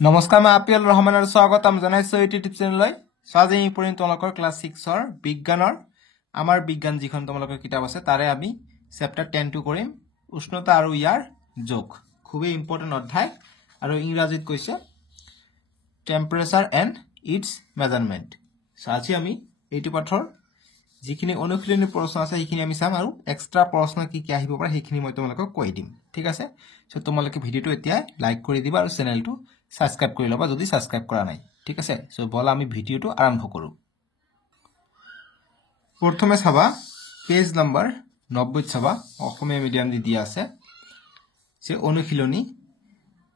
নমস্কাৰ মই আপিল ৰহমান আৰু স্বাগতম জনাইছো ইউটিউব চেনেললৈ আজি আমি পঢ়িম তোমালোকৰ ক্লাছ 6ৰ বিজ্ঞানৰ আমাৰ বিজ্ঞান যিখন তোমালোকৰ কিতাপ আছে তাৰে আমি চেপ্টাৰ 10 টো কৰিম উষ্ণতা আৰু ইয়াৰ যোগ খুবই ইম্পৰ্টেন্ট অধ্যায় আৰু ইংৰাজীত কৈছে টেম্পাৰেচাৰ এণ্ড ইটস মেজাৰমেন্ট আজি আমি এইটো পাঠৰ যিখিনি অনুশীলনী প্ৰশ্ন আছে সেইখিনি আমি চাম আৰু এক্সট্ৰা প্ৰশ্ন কি কি আহিব পাৰে সেইখিনি মই তোমালোকক কৈ দিম ঠিক আছে সো তোমালোকে ভিডিওটো এতিয়া লাইক কৰি দিবা আৰু চেনেলটো সাবস্ক্ৰাইব কৰি লবা যদি সাবস্ক্ৰাইব কৰা নাই ঠিক আছে সো বলা আমি ভিডিওটো আৰম্ভ কৰো প্ৰথমে চাবা পেজ নাম্বাৰ 90 চাবা অসমীয়া মিডিয়াম দি দিয়া আছে যে অনুশীলনী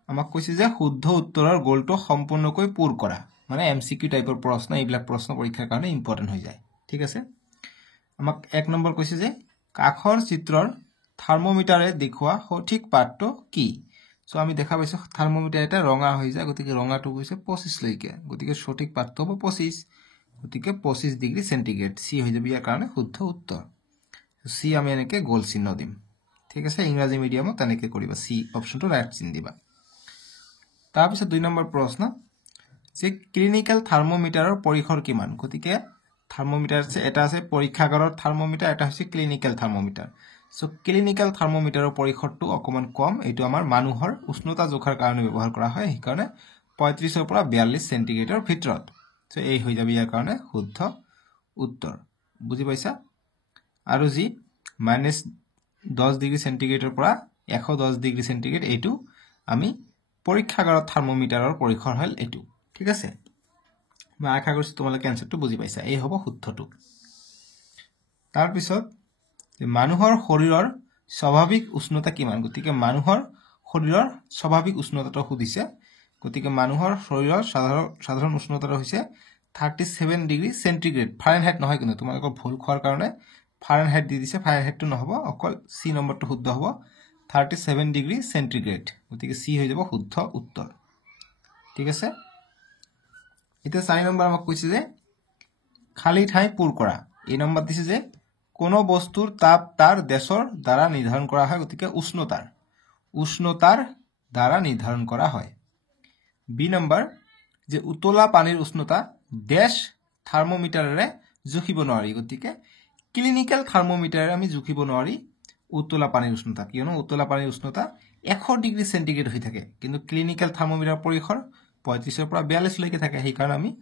আমাক কৈছে যে শুদ্ধ উত্তৰৰ গোলটো সম্পূৰ্ণকৈ পূৰ কৰা মানে এমসিকিউ টাইপৰ প্ৰশ্ন এইবিলাক প্ৰশ্ন পৰীক্ষাৰ কাৰণে ইম্পৰ্টেন্ট হৈ যায় ঠিক আছে আমাক এক নম্বৰ কৈছে যে কাখৰ চিত্ৰৰ থাৰ্মোমিটাৰে দেখুৱা সঠিক পাঠটো কি সো আমি দেখা পাইছো থাৰ্মোমিটাৰ এটা ৰঙা হৈ যায় গতিকে ৰঙাটো গৈছে 25 লৈকে গতিকে সঠিক পাঠটো হ'ব 25 গতিকে 25 ডিগ্ৰী সেন্টিগ্ৰেড সি হৈ যাব ইয়াৰ কাৰণে শুদ্ধ উত্তৰ সি আমি এনেকে গোল চিহ্ন দিম ঠিক আছে ইংৰাজী মিডিয়ামত তেনেকে কৰিবা সি অপচনটো ৰাইট চিহ্ন দিবা তাৰ পিছত 2 নম্বৰ প্ৰশ্ন যে ক্লিনিক্যাল থাৰ্মোমিটাৰৰ পৰিসৰ কিমান গতিকে থাৰ্মোমিটাৰ এটা আছে পৰীক্ষাগাৰৰ থাৰ্মোমিটাৰ এটা হৈছে ক্লিনিক্যাল থাৰ্মোমিটাৰ সো ক্লিনিক্যাল থাৰ্মোমিটাৰৰ পৰিসৰটো অকমান কম এটো আমাৰ মানুহৰ উষ্ণতা জোখাৰ কাৰণে ব্যৱহাৰ কৰা হয় এই কাৰণে 35 ৰ পৰা 42 সেন্টিগ্ৰেডৰ ভিতৰত সো এই হৈ যাব ইয়াৰ কাৰণে শুদ্ধ উত্তৰ বুজি পাইছা আৰু যি -10 ডিগ্ৰী সেন্টিগ্ৰেডৰ পৰা 110 ডিগ্ৰী সেন্টিগ্ৰেড এইটো আমি পৰীক্ষাগাৰৰ থাৰ্মোমিটাৰৰ পৰিসৰ হল এটো ঠিক আছে মই আশা কৰিছো তোমালোকে আনসাৰটো বুজি পাইছা এই হ'ব শুদ্ধটো তাৰ পিছত মানুহৰ শৰীৰৰ স্বাভাৱিক উষ্ণতা কিমান গতিকে মানুহৰ শৰীৰৰ স্বাভাৱিক উষ্ণতাটো সুধিছে গতিকে মানুহৰ শৰীৰৰ সাধাৰণ উষ্ণতাটো হৈছে 37 ডিগ্ৰী সেন্টিগ্ৰেড ফাৰেনহাইট নহয় কিন্তু তোমালোকৰ ভুল খোৱাৰ কাৰণে ফাৰেনহাইট দি দিছে ফাৰেনহাইটটো নহব অকল সি নম্বৰটো শুদ্ধ হ'ব 37 ডিগ্ৰী সেন্টিগ্ৰেড গতিকে সি হৈ যাব শুদ্ধ উত্তৰ ঠিক আছে এটা 4 নম্বৰ আমাক কৈছে যে খালি ঠাই পূৰ কৰা এই নম্বৰ দিছে যে কোন বস্তুৰ তাপ তাৰ দেশৰ দ্বাৰা নিৰ্ধাৰণ কৰা হয় গতিকে উষ্ণতাৰ দ্বাৰা নিৰ্ধাৰণ কৰা হয় বি নম্বৰ যে উতলা পানীৰ উষ্ণতা ড্যাশ থাৰ্মোমিটাৰেৰে জুখিব নোৱাৰি গতিকে ক্লিনিক্যাল থাৰ্মোমিটাৰেৰে আমি জুখিব নোৱাৰি উতলা পানীৰ উষ্ণতা কিয়নো উতলা পানীৰ উষ্ণতা 100 ডিগ্ৰী সেন্টিগ্ৰেড হৈ থাকে কিন্তু ক্লিনিক্যাল থাৰ্মোমিটাৰ পৰিসৰ 35 ৰ পৰা 42 লৈকে থাকে সেই কাৰণে আমি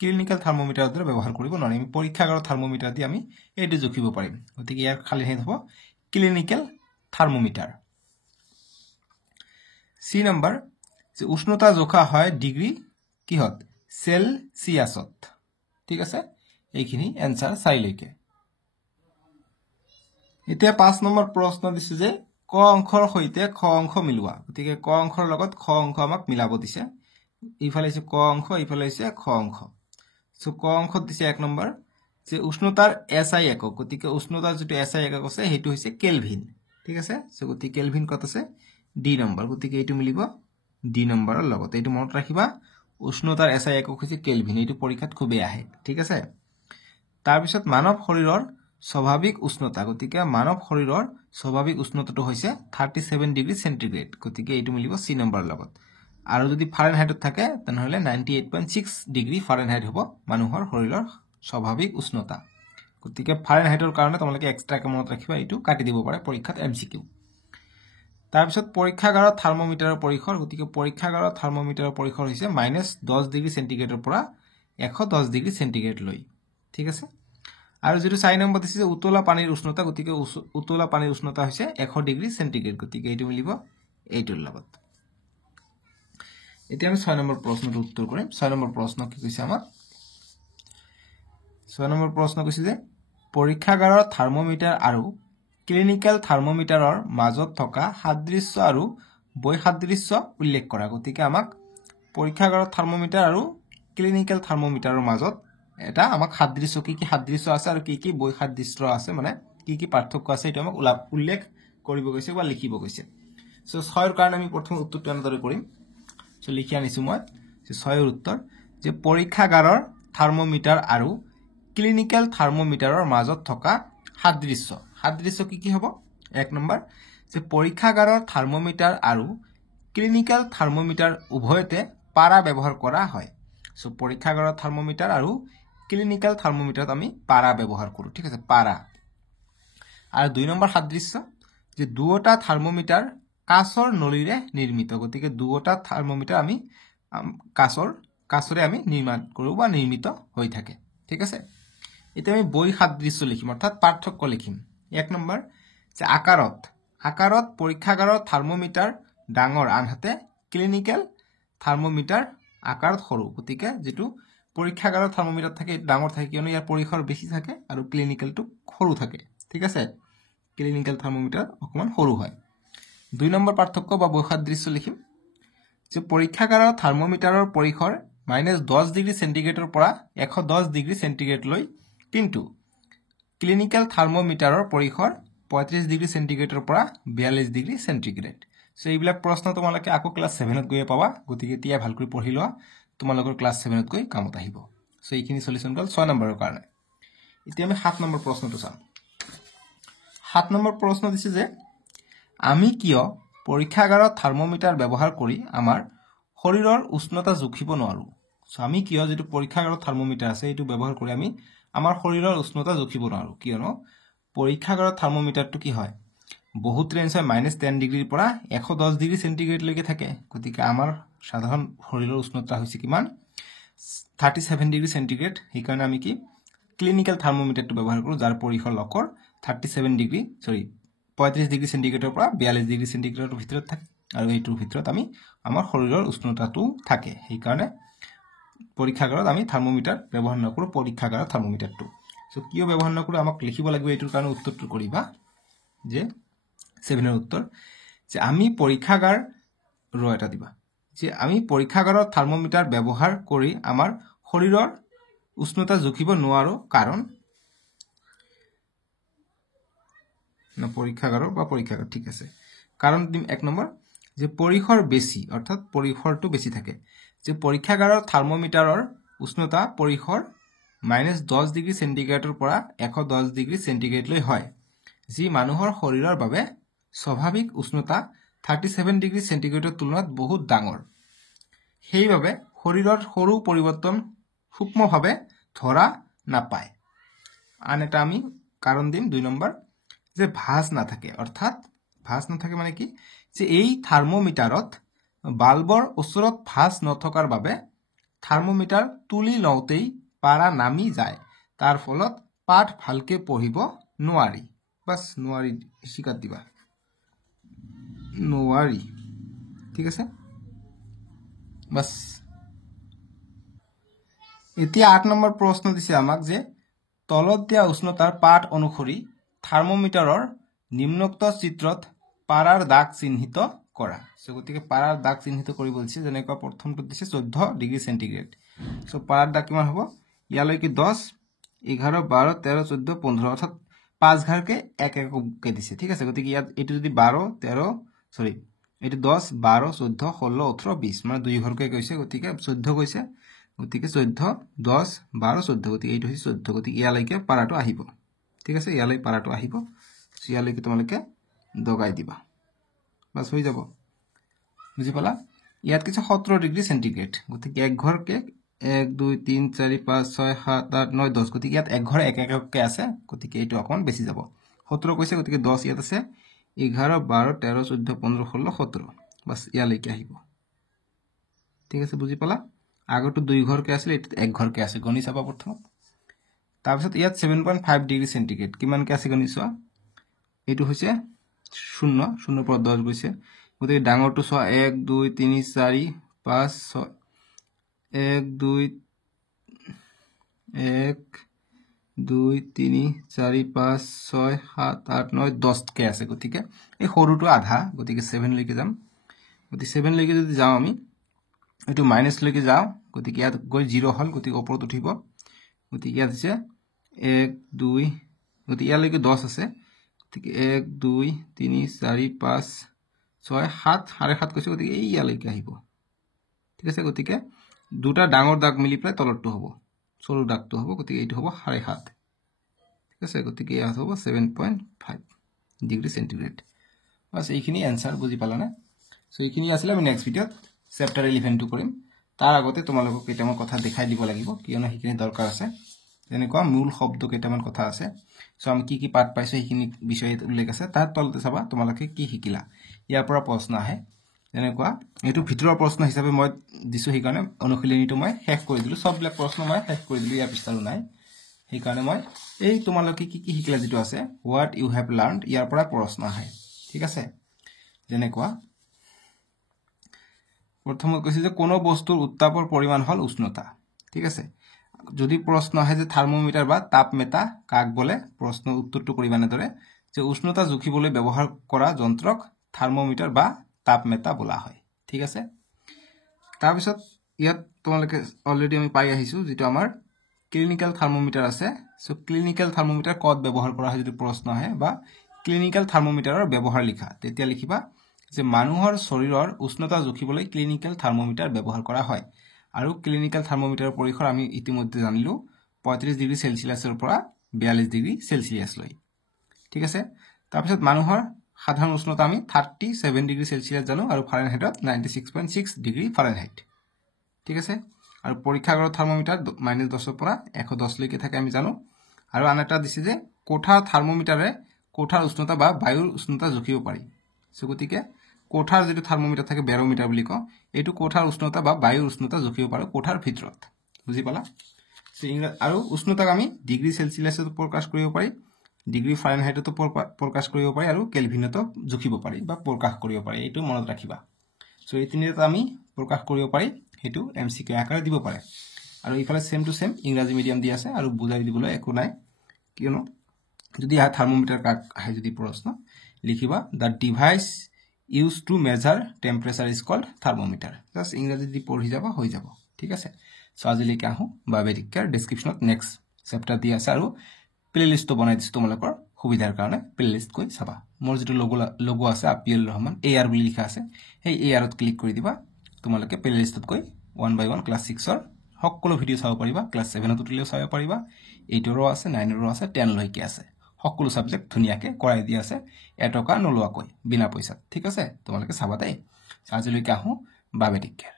ক্লিনিক্যাল থাৰ্মোমিটাৰৰ দ্বাৰা ব্যৱহাৰ কৰিব নোৱাৰি আমি পৰীক্ষাগাৰৰ থাৰ্মোমিটাৰ দি আমি এটো জুখিব পাৰিম গতিকে ইয়াৰ খালি ঠাইত হ'ব ক্লিনিক্যাল থাৰ্মোমিটাৰ সি নম্বৰ যে উষ্ণতা জোখা হয় ডিগ্ৰী কিহত সেলসিয়াছত ঠিক আছে এইখিনি আনসাৰ 4 লৈকে এতিয়া 5 নম্বৰ প্ৰশ্ন দিছে যে ক অংশৰ সৈতে খ অংশ মিলোৱা গতিকে ক অংশৰ লগত খ অংশ আমাক মিলাব দিছে ইফালে আছে ক অংশ ইফালে আছে খ অংশ সো ক অংশত দিছে 1 নম্বৰ যে উষ্ণতাৰ এসআই একক গতিকে উষ্ণতাৰ যেটো এসআই একক আছে হেতু হৈছে কেলভিন ঠিক আছে সো গতি কেলভিন কত আছে ডি নম্বৰ গতিকে এটো মিলিব ডি নম্বৰৰ লগত এটো মনত ৰাখিবা উষ্ণতাৰ এসআই একক হৈছে কেলভিন এটো পৰীক্ষাত খুবেই আহে ঠিক আছে তাৰ পিছত মানৱ শৰীৰৰ স্বাভাৱিক উষ্ণতা গতিকে মানৱ শৰীৰৰ স্বাভাৱিক উষ্ণতাটো হৈছে 37 ডিগ্ৰী সেন্টিগ্ৰেড গতিকে এটো মিলিব সি নম্বৰৰ লগত আৰু যদি ফাৰেনহাইটত থাকে তেনহলে 98.6 ডিগ্ৰী ফাৰেনহাইট হ'ব মানুহৰ শৰীৰৰ স্বাভাৱিক উষ্ণতা গতিকে ফাৰেনহাইটৰ কাৰণে তোমালোকে এক্সট্ৰা মনত ৰাখিবা এটো কাটি দিব পাৰে পৰীক্ষাত এমসিকিউ তাৰ পিছত পৰীক্ষাগাৰৰ থাৰ্মোমিটাৰৰ পৰিসৰ গতিকে পৰীক্ষাগাৰৰ থাৰ্মোমিটাৰৰ পৰিসৰ হৈছে -10 ডিগ্ৰী সেন্টিগ্ৰেডৰ পৰা 110 ডিগ্ৰী সেন্টিগ্ৰেড লৈ ঠিক আছে আৰু যেটো 4 নম্বৰ দিছে যে উতলা পানীৰ উষ্ণতা গতিকে উতলা পানীৰ উষ্ণতা হৈছে 100 ডিগ্ৰী সেন্টিগ্ৰেড গতিকে এটো মিলিব এইটোৰ লগত এতিয়া আমি 6 নম্বৰ প্ৰশ্নটো উত্তৰ কৰিম 6 নম্বৰ প্ৰশ্ন কি কৈছে আমাক 6 নম্বৰ প্ৰশ্ন কৈছে যে পৰীক্ষাগাৰৰ থাৰ্মোমিটাৰ আৰু ক্লিনিক্যাল থাৰ্মোমিটাৰৰ মাজত থকা সাদৃশ্য আৰু বৈসাদৃশ্য উল্লেখ কৰা গতিকে আমাক পৰীক্ষাগাৰৰ থাৰ্মোমিটাৰ আৰু ক্লিনিক্যাল থাৰ্মোমিটাৰৰ মাজত এটা আমাক সাদৃশ্য কি সাদৃশ্য আছে আৰু কি বৈসাদৃশ্য আছে মানে কি পাৰ্থক্য আছে এটা আমাক উল্লেখ কৰিব গৈছে বা লিখিব গৈছে সো 6 ৰ কাৰণে আমি প্ৰথম উত্তৰটো এনেদৰে কৰিম সো লিখি আনিছো মই যে 6 ৰ উত্তৰ যে পৰীক্ষাগাৰৰ থাৰ্মোমিটাৰ আৰু ক্লিনিক্যাল থাৰ্মোমিটাৰৰ মাজত থকা সাদৃশ্য কি হ'ব 1 নম্বৰ যে পৰীক্ষাগাৰৰ থাৰ্মোমিটাৰ আৰু ক্লিনিক্যাল থাৰ্মোমিটাৰ উভয়তে পাৰা ব্যৱহাৰ কৰা হয় সো পৰীক্ষাগাৰৰ থাৰ্মোমিটাৰ আৰু ক্লিনিক্যাল থাৰ্মোমিটাৰত আমি পাৰা ব্যৱহাৰ কৰো ঠিক আছে পাৰা আৰু 2 নম্বৰ সাদৃশ্য যে দুটা থাৰ্মোমিটাৰ কাঁচৰ নলীৰে নিৰ্মিত গতিকে দুটা থাৰ্মোমিটাৰ আমি কাঁচৰে আমি নিৰ্মাণ কৰো বা নিৰ্মিত হৈ থাকে ঠিক আছে এতিয়া আমি বৈ সাদৃশ্য লিখিম অৰ্থাৎ পাৰ্থক্য লিখিম 1 নম্বৰ যে আকাৰত পৰীক্ষাগাৰৰ থাৰ্মোমিটাৰ ডাঙৰ আনহাতে ক্লিনিক্যাল থাৰ্মোমিটাৰ আকাৰত সৰু গতিকে যেটো পৰীক্ষাগাৰৰ থাৰ্মোমিটাৰ থাকে ডাঙৰ থাকে কিয়নো ইয়াৰ পৰিসৰ বেছি থাকে আৰু ক্লিনিক্যালটো সৰু থাকে ঠিক আছে ক্লিনিক্যাল থাৰ্মোমিটাৰ অকমান সৰু হয় 2 নম্বৰ পাৰ্থক্য বা বৈসাদৃশ্য লিখিম যে পৰীক্ষাগাৰৰ থাৰ্মোমিটাৰৰ পৰিসৰ -10 ডিগ্ৰী সেন্টিগ্ৰেডৰ পৰা 110 ডিগ্ৰী সেন্টিগ্ৰেড লৈ কিন্তু ক্লিনিক্যাল থাৰ্মোমিটাৰৰ পৰিসৰ 35 ডিগ্ৰী সেন্টিগ্ৰেডৰ পৰা 42 ডিগ্ৰী সেন্টিগ্ৰেড সো এইবিলাক প্ৰশ্ন তোমালোকে আকৌ ক্লাস 7 ত গৈ পাবা গতিকে এতিয়া ভালকৈ পঢ়ি লোৱা তোমালোকৰ ক্লাস 7 ত গৈ কামত আহিব সো এইখিনি সলিউশন গল 6 নম্বৰৰ কাৰণে এতিয়া আমি 7 নম্বৰ প্ৰশ্নটো চাম 7 নম্বৰ প্ৰশ্ন দিছে যে আমি কিয় পৰীক্ষাগাৰত থাৰ্মোমিটাৰ ব্যৱহাৰ কৰি আমাৰ শৰীৰৰ উষ্ণতা জুখিব নোৱাৰো সো আমি কিয় যেটো পৰীক্ষাগাৰত থাৰ্মোমিটাৰ আছে এটো ব্যৱহাৰ কৰি আমি আমাৰ শৰীৰৰ উষ্ণতা জুখিব নোৱাৰো কিয়নো পৰীক্ষাগাৰত থাৰ্মোমিটাৰটো কি হয় বহুত ৰেঞ্জ হয় -10 ডিগ্ৰীৰ পৰা 110 ডিগ্ৰী সেন্টিগ্ৰেড লৈকে থাকে গতিকে আমাৰ সাধাৰণ শৰীৰৰ উষ্ণতা হৈছে কিমান 37 ডিগ্ৰী সেন্টিগ্ৰেড এই কাৰণে আমি কি ক্লিনিক্যাল থাৰ্মোমিটাৰটো ব্যৱহাৰ কৰো যাৰ পৰিসৰ লকৰ 35 ডিগ্ৰী সেন্টিগ্ৰেডৰ পৰা 42 ডিগ্ৰী সেন্টিগ্ৰেডৰ ভিতৰত থাকে আৰু এইটোৰ ভিতৰত আমি আমাৰ শৰীৰৰ উষ্ণতাটো থাকে এই কাৰণে পৰীক্ষাগাৰত আমি থাৰ্মোমিটাৰ ব্যৱহাৰ নকৰো পৰীক্ষাগাৰৰ থাৰ্মোমিটাৰটো সো কিয় ব্যৱহাৰ নকৰো আমাক লিখিব লাগিব এইটোৰ কাৰণে উত্তৰটো কৰিবা যে 7 এৰ উত্তৰ যে আমি পৰীক্ষাগাৰ এটা দিবা যে আমি পৰীক্ষাগাৰত থাৰ্মোমিটাৰ ব্যৱহাৰ কৰি আমাৰ শৰীৰৰ উষ্ণতা জুখিব নোৱাৰো কাৰণ না পৰীক্ষাগাৰ ঠিক আছে কাৰণ দিম 1 নম্বৰ যে পৰিসৰ বেছি অৰ্থাৎ পৰিসৰটো বেছি থাকে যে পৰীক্ষাগাৰৰ থাৰ্মোমিটাৰৰ উষ্ণতা পৰিসৰ -10 ডিগ্ৰী সেন্টিগ্ৰেডৰ পৰা 110 ডিগ্ৰী সেন্টিগ্ৰেড লৈ হয় যি মানুহৰ শৰীৰৰ বাবে স্বাভাৱিক উষ্ণতা 37 ডিগ্ৰী সেন্টিগ্ৰেডৰ তুলনাত বহুত ডাঙৰ সেইভাবে শৰীৰৰ সৰু পৰিৱৰ্তন সূক্ষ্মভাৱে ধৰা নাপায় আন এটা আমি কাৰণ দিম 2 নম্বৰ যে ভাঁজ না থাকে অৰ্থাৎ ভাঁজ না থাকে মানে কি যে এই থাৰ্মোমিটাৰত বাল্বৰ ওচৰত ভাঁজ নথকাৰ বাবে থাৰ্মোমিটাৰ তুলি লওঁতেই পাৰা নামি যায় তাৰ ফলত পাঠ ভালকে পঢ়িব নোৱাৰি বাস নোৱাৰি শিকাত দিবা নোৱাৰি ঠিক আছে বাস এতিয়া 8 নম্বৰ প্ৰশ্ন দিছে আমাক যে তলত দিয়া উষ্ণতাৰ পাঠ অনুসৰি থাৰ্মোমিটাৰৰ নিম্নোক্ত চিত্ৰত পাৰাৰ দাগ চিহ্নিত কৰা সো গতিকে পাৰাৰ দাগ চিহ্নিত কৰিব দিছে যেনেকৈ প্ৰথমটো দিছে 14 ডিগ্ৰী সেন্টিগ্ৰেড সো পাৰাৰ দাগ কিমান হ'ব ইয়ালৈকে 10 11 12 13 14 15 অৰ্থাৎ 5 ঘৰকে এক এককে দিছে ঠিক আছে গতিকে ইয়াত এটো যদি 12 13 সৰি এটো 10 12 14 16 18 20 মানে দুই ঘৰকে কৈছে গতিকে 14 কৈছে গতিকে 14 10 12 14 গতিকে এইটো হৈছে 14 গতিকে ইয়ালৈকে পাৰাটো আহিব ঠিক আছে ইয়ালৈ পাৰাটো আহিব ইয়ালৈকে তোমালোকে দগাই দিবা বাস হৈ যাব বুজি পালা ইয়াত কিছু 17 ডিগ্ৰী সেন্টিগ্ৰেড গতিকে এক ঘৰকে 1 2 3 4 5 6 7 8 9 10 গতিকে ইয়াত এক ঘৰ এক এককে আছে গতিকে এইটো অকমান বেছি যাব 17 কৈছে গতিকে 10 ইয়াত আছে 11 12 13 14 15 16 17 বাস ইয়ালৈকে আহিব ঠিক আছে বুজি পালা আগটো দুই ঘৰকে আছিল এটো এক ঘৰকে আছে গণি চাবা প্ৰথম তাৰপিছত ইয়াত 7.5 ডিগ্ৰী সেন্টিগ্ৰেড কিমান কে আছে গণি চোৱা এটো হৈছে 0 0 পৰা 10 গৈছে গতিকে ডাঙৰটো চোৱা 1 2 3 4 5 6 1 2 1 2 3 4 5 6 7 8 9 10 কে আছে গতিকে এই সৰুটো আধা গতিকে 7 লৈকে যাম গতিকে 7 লৈকে যদি যাও আমি এটো মাইনাস লৈকে যাও গতিকে ইয়াত গৈ 0 হল গতিকে ওপৰত উঠিব গতিকে ইয়াত আছে 1 2 গতিকে ইয়ালৈকে 10 আছে গতিকে 1 2 3 4 5 6 7 7.5 কৈছে গতিকে এই ইয়ালৈকে আহিব ঠিক আছে গতিকে দুটা ডাঙৰ দাগ মিলি প্ৰায় তলৰটো হ'ব সৰু দাগটো হ'ব গতিকে এইটো হ'ব 7.5 ঠিক আছে গতিকে ইয়াত হ'ব 7.5 ডিগ্ৰী সেন্টিগ্ৰেড বাস এইখিনি आंसर বুজি পালা না সো এইখিনি আছিল আমি নেক্সট ভিডিওত চ্যাপ্টাৰ 11 টো কৰিম তাৰ আগতে তোমালোকক কেইটামান কথা দেখাই দিব লাগিব কিয়নো সেইখিনি দৰকাৰ আছে যেনেকুৱা মূল শব্দ কেইটামান কথা আছে সো আমি কি পাঠ পাইছো সেইখিনি বিষয়ে উল্লেখ আছে তাৰ তলতে চাবা তোমালোকে কি শিকিলা ইয়াৰ পৰা প্ৰশ্ন আহে যেনেকুৱা এটো ভিতৰৰ প্ৰশ্ন হিচাপে মই দিছো সেইকাৰণে অনুশীলনীটো মই শেষ কৰি দিলো সববিলাক প্ৰশ্ন মই শেষ কৰি দিলো ইয়াৰ পিছতো নাই সেইকাৰণে মই এই তোমালোকে কি শিকিলা যেটো আছে what you have learned ইয়াৰ পৰা প্ৰশ্ন আহে ঠিক আছে যেনেকুৱা প্ৰথমত কৈছে যে কোন বস্তুৰ উত্তাপৰ পৰিমাণ হল উষ্ণতা ঠিক আছে যদি প্ৰশ্ন আহে যে থাৰ্মোমিটাৰ বা তাপমেতা কাক বলে প্ৰশ্ন উত্তৰটো কৰিবানে ধৰে যে উষ্ণতা জুখিবলৈ ব্যৱহাৰ কৰা যন্ত্ৰক থাৰ্মোমিটাৰ বা তাপমেতা বলা হয় ঠিক আছে তাৰ পিছত ইয়াত তোমালোকে অলৰেডি আমি পাই আহিছো যেটো আমাৰ ক্লিনিক্যাল থাৰ্মোমিটাৰ আছে সো ক্লিনিক্যাল থাৰ্মোমিটাৰ কত ব্যৱহাৰ কৰা হয় যদি প্ৰশ্ন আহে বা ক্লিনিক্যাল থাৰ্মোমিটাৰৰ ব্যৱহাৰ লিখা তেতিয়া লিখিবা যে মানুহৰ শৰীৰৰ উষ্ণতা জুখিবলৈ ক্লিনিক্যাল থাৰ্মোমিটাৰ ব্যৱহাৰ কৰা হয় আৰু ক্লিনিক্যাল থাৰ্মোমিটাৰৰ পৰিসৰ আমি ইতিমধ্যে জানিলো 35 ডিগ্ৰী সেলসিয়াছৰ পৰা 42 ডিগ্ৰী সেলসিয়াছ লৈ ঠিক আছে তাৰ পিছত মানুহৰ সাধাৰণ উষ্ণতা আমি 37 ডিগ্ৰী সেলসিয়াছ জানো আৰু ফাৰেনহাইটত 96.6 ডিগ্ৰী ফাৰেনহাইট ঠিক আছে আৰু পৰীক্ষাগাৰৰ থাৰ্মোমিটাৰ -10 পৰা 110 লৈকে থাকে আমি জানো আৰু আন এটা দিছে যে কোঠাৰ থাৰ্মোমিটাৰে কোঠাৰ উষ্ণতা বা বায়ুৰ উষ্ণতা জুখিব পাৰি সো গতিকে কোঠাৰ যেটো থাৰ্মোমিটাৰ থাকে বেৰোমিটাৰ বুলি কয় এটো কোঠাৰ উষ্ণতা বা বায়ুৰ উষ্ণতা জুখিব পাৰো কোঠাৰ ভিতৰত বুজি পালা সো আৰু উষ্ণতাক আমি ডিগ্ৰী সেলসিয়াছত প্ৰকাশ কৰিব পাৰি ডিগ্ৰী ফাৰেনহাইটতো প্ৰকাশ কৰিব পাৰি আৰু কেলভিনতো জুখিব পাৰি বা প্ৰকাশ কৰিব পাৰি এটো মনত ৰাখিবা সো এই তিনিটা আমি প্ৰকাশ কৰিব পাৰি হেতু এমসিকিউ আকাৰে দিব পাৰে আৰু ইফালে সেম টু সেম ইংৰাজী মিডিয়াম দি আছে আৰু বুজাই দিবলৈ একো নাই কিয়নো যদি আ থাৰ্মোমিটাৰ কাক আহে যদি প্ৰশ্ন লিখিবা the device used to measure temperature is called thermometer just ইংৰাজী দি পঢ়ি যাবা হৈ যাব ঠিক আছে সো আজিলৈকে আহো বাবেৰিকাৰ ডেসক্ৰিপচনত নেক্সট চেপ্টাৰ দি আছে আৰু প্লেলিষ্ট বনাই দিছো তোমালোকৰ সুবিধাৰ কাৰণে প্লেলিষ্ট কৈ চাবা মোৰ যেটো লোগো আছে আপিএল ৰহমান এআৰ বুলি লিখা আছে এই এআৰত ক্লিক কৰি দিবা তোমালোকে প্লেলিষ্টত কৈ 1 by 1 ক্লাস 6 ৰ সকলো ভিডিও চাব পাৰিবা ক্লাস 7 ত তুলিও চাব পাৰিবা 8 ৰো আছে 9 ৰো আছে 10 লৈকে আছে সকলো সাবজেক্ট ধুনিয়াকে কৰাই দি আছে এটকা নলোৱাকৈ বিনা পইচা ঠিক আছে তোমালোকে চাবা দেই আজিলৈকে আহো বাবেৰিকাৰ